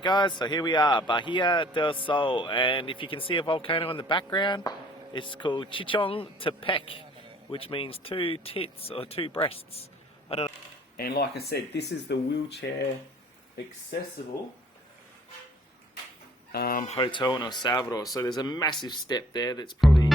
Guys, so here we are, Bahia del Sol, and if you can see a volcano in the background, it's called Chichontepec, which means two tits or two breasts. I don't know. And like I said, this is the wheelchair accessible hotel in El Salvador. So there's a massive step there that's probably...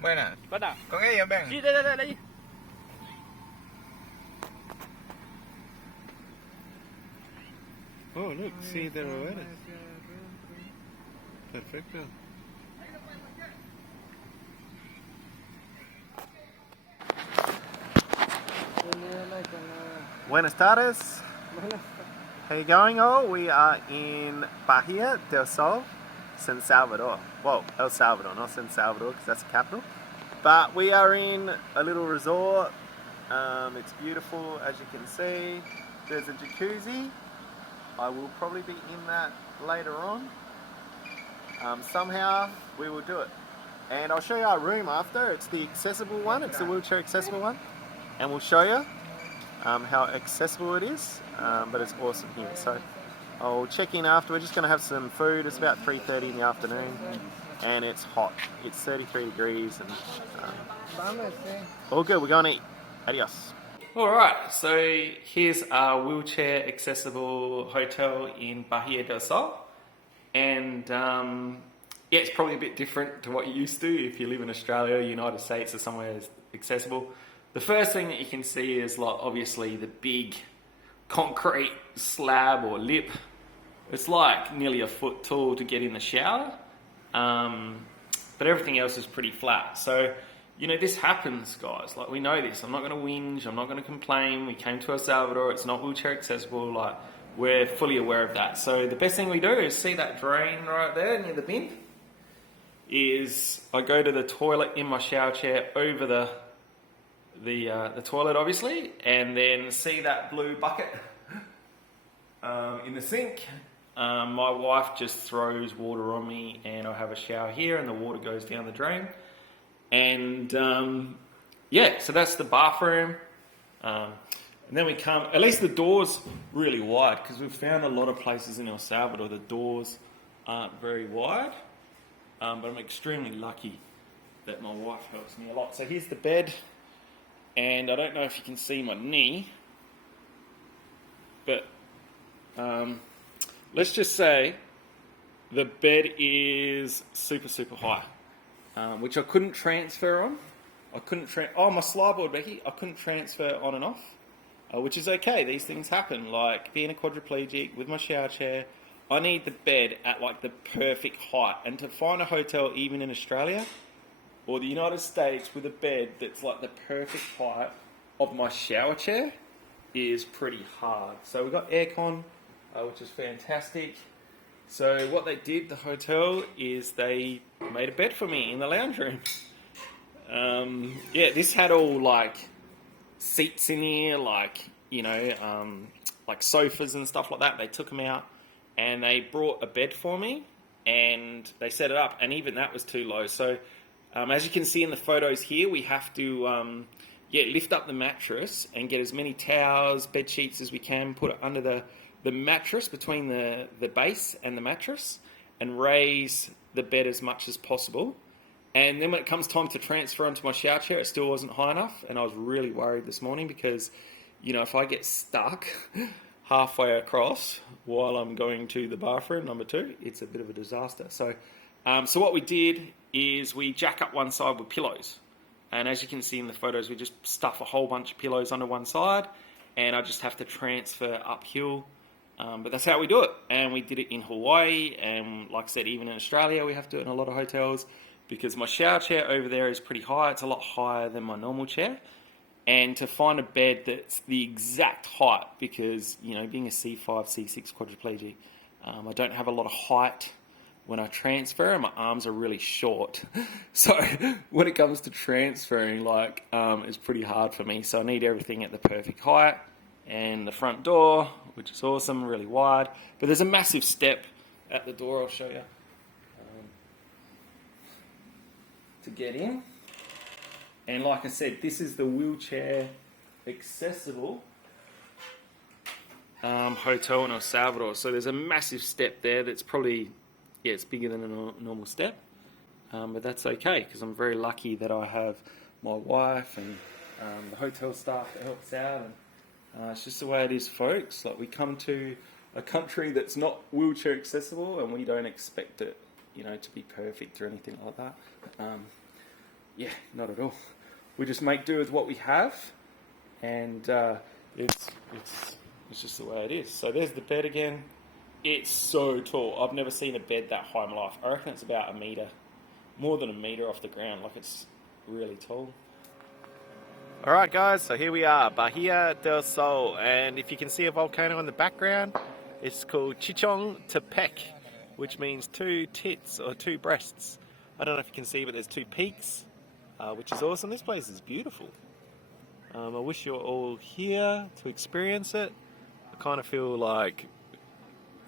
Buenas. Buenas. Con ellos, ven. Sí, dale, ahí. Oh, look, see the ruedas. Perfecto. Buenas tardes. How you going all? We are in Bahia del Sol, San Salvador. Well, El Salvador, not San Salvador, because that's the capital. But we are in a little resort. It's beautiful, as you can see. There's a jacuzzi. I will probably be in that later on. Somehow we will do it. And I'll show you our room after. It's the accessible one. It's the wheelchair accessible one. And we'll show you how accessible it is. But it's awesome here. So I'll check in after. We're just going to have some food. It's about 3:30 in the afternoon. And it's hot. It's 33 degrees. And all good. We're going to eat. Adios. Alright, so here's our wheelchair accessible hotel in Bahia del Sol. And yeah, it's probably a bit different to what you're used to if you live in Australia, United States, or somewhere that's accessible. The first thing that you can see is, like, obviously the big concrete slab or lip. It's like nearly a foot tall to get in the shower. But everything else is pretty flat. So, you know, this happens, guys. Like, we know this. I'm not going to whinge. I'm not going to complain. We came to El Salvador. It's not wheelchair accessible. Like, we're fully aware of that. So the best thing we do is see that drain right there near the bin. Is I go to the toilet in my shower chair over the toilet, obviously, and then see that blue bucket in the sink. My wife just throws water on me, and I have a shower here, and the water goes down the drain. And yeah, so that's the bathroom. And then we come, at least the door's really wide, because we've found a lot of places in El Salvador the doors aren't very wide. But I'm extremely lucky that my wife helps me a lot. So here's the bed, and I don't know if you can see my knee, but let's just say the bed is super, super high. Which I couldn't transfer on. My slide board, Becky, I couldn't transfer on and off, which is okay. These things happen. Like, being a quadriplegic with my shower chair, I need the bed at, like, the perfect height. And to find a hotel, even in Australia or the United States, with a bed that's like the perfect height of my shower chair is pretty hard. So we've got aircon, which is fantastic. So what they did, the hotel, is they made a bed for me in the lounge room. Yeah, this had all, like, seats in here, like, you know, like sofas and stuff like that. They took them out and they brought a bed for me and they set it up, and even that was too low. So as you can see in the photos here, we have to lift up the mattress and get as many towels, bed sheets as we can, put it under the mattress, between the base and the mattress, and raise the bed as much as possible. And then when it comes time to transfer onto my shower chair, it still wasn't high enough. And I was really worried this morning because, you know, if I get stuck halfway across while I'm going to the bathroom, number 2, it's a bit of a disaster. So what we did is we jack up one side with pillows. And as you can see in the photos, we just stuff a whole bunch of pillows onto one side. And I just have to transfer uphill. But that's how we do it. And we did it in Hawaii. And like I said, even in Australia, we have to do it in a lot of hotels. Because my shower chair over there is pretty high. It's a lot higher than my normal chair. And to find a bed that's the exact height, because, you know, being a C5, C6 quadriplegic, I don't have a lot of height when I transfer, and my arms are really short. So when it comes to transferring, like, it's pretty hard for me. So I need everything at the perfect height. And the front door, which is awesome, really wide. But there's a massive step at the door, I'll show you. To get in, and like I said, this is the wheelchair accessible hotel in El Salvador. So there's a massive step there that's probably, yeah, it's bigger than a normal step, but that's okay because I'm very lucky that I have my wife and the hotel staff that helps out, and it's just the way it is, folks. Like, we come to a country that's not wheelchair accessible, and we don't expect it, you know, to be perfect or anything like that. Yeah, not at all. We just make do with what we have, and it's just the way it is. So there's the bed again. It's so tall. I've never seen a bed that high in my life. I reckon it's about a metre, more than a metre off the ground. Like, it's really tall. Alright guys, so here we are, Bahia del Sol, and if you can see a volcano in the background, it's called Chichontepec, which means 2 tits or 2 breasts. I don't know if you can see, but there's 2 peaks, which is awesome. This place is beautiful. I wish you were all here to experience it. I kind of feel like,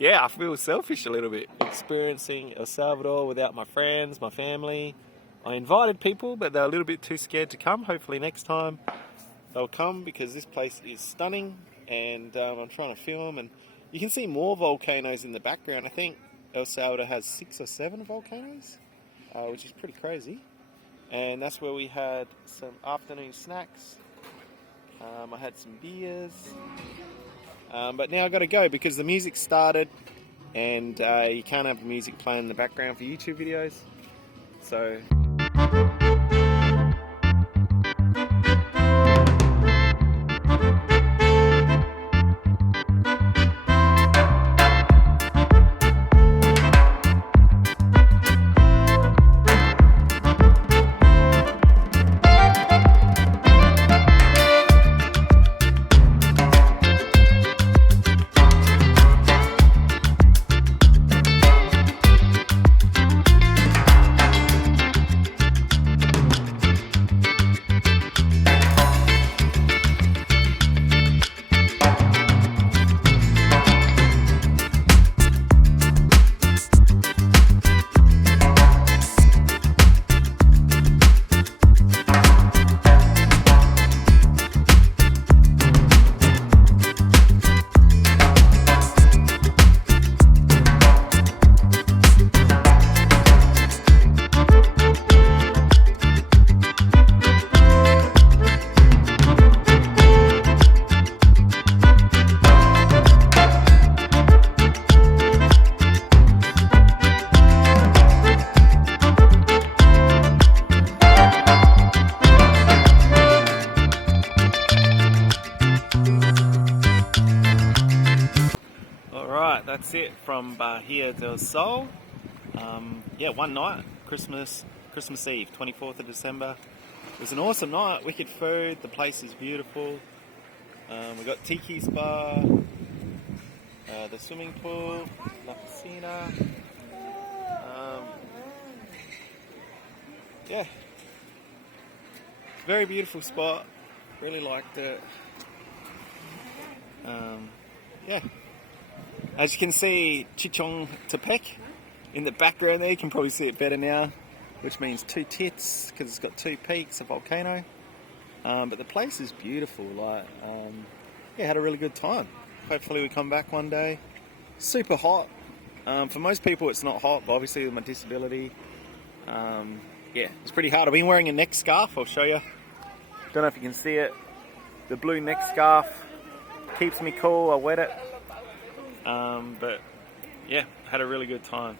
I feel selfish a little bit, experiencing El Salvador without my friends, my family. I invited people, but they're a little bit too scared to come. Hopefully next time they'll come, because this place is stunning, and I'm trying to film, and you can see more volcanoes in the background. I think El Salvador has 6 or 7 volcanoes, which is pretty crazy. And that's where we had some afternoon snacks. I had some beers. But now I've got to go because the music started, and you can't have music playing in the background for YouTube videos. So... that's it from Bahia del Sol. One night, Christmas Eve, 24th of December. It was an awesome night, wicked food, the place is beautiful. We got Tiki Spa, the swimming pool, La Piscina. Very beautiful spot, really liked it. As you can see, Chichontepec in the background there, you can probably see it better now, which means 2 tits, because it's got 2 peaks, a volcano. But the place is beautiful, had a really good time. Hopefully we come back one day. Super hot. For most people it's not hot, but obviously with my disability, yeah, it's pretty hard. I've been wearing a neck scarf, I'll show you. Don't know if you can see it. The blue neck scarf keeps me cool, I wet it. But yeah, had a really good time.